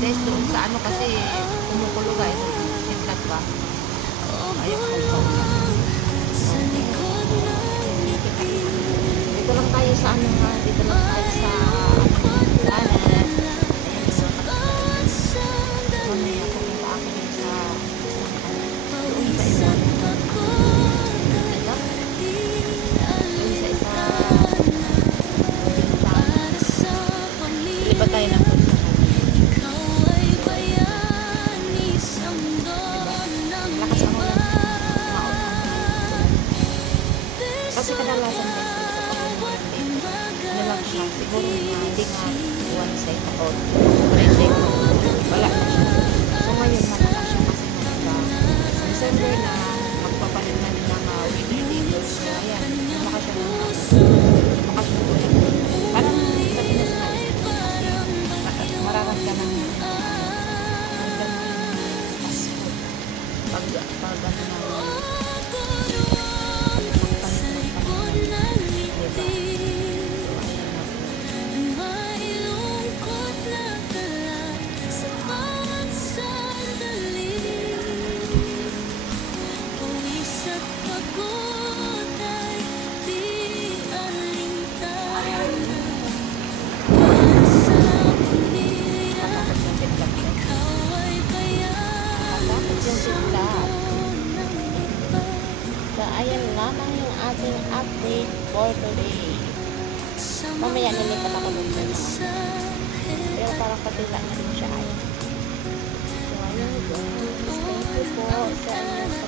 guys doon sa ano kasi kumukulo guys. Sintat ba? Ayaw magpaulan. Dito lang tayo sa ano ha. Dito lang tayo sa planet. Mamaya pumunta ako dun sa doon sa isang lipat tayo ng lakas ako kasi kadalasan guys lang siya siguro na hindi nga one side o right side wala na siya so ngayon malakas siya kasi diba December na magpapalit na din ng winter labels so ayan malakas siya malakas siya ulit parang sa Pinas na mararamdaman niya hanggang Pasko pag ano na so, ayan lamang yung ating update for today. Mamaya nilipat ako dun sa mga. Pero parang patita na rin siya. So, ayun guys. Thank you po sa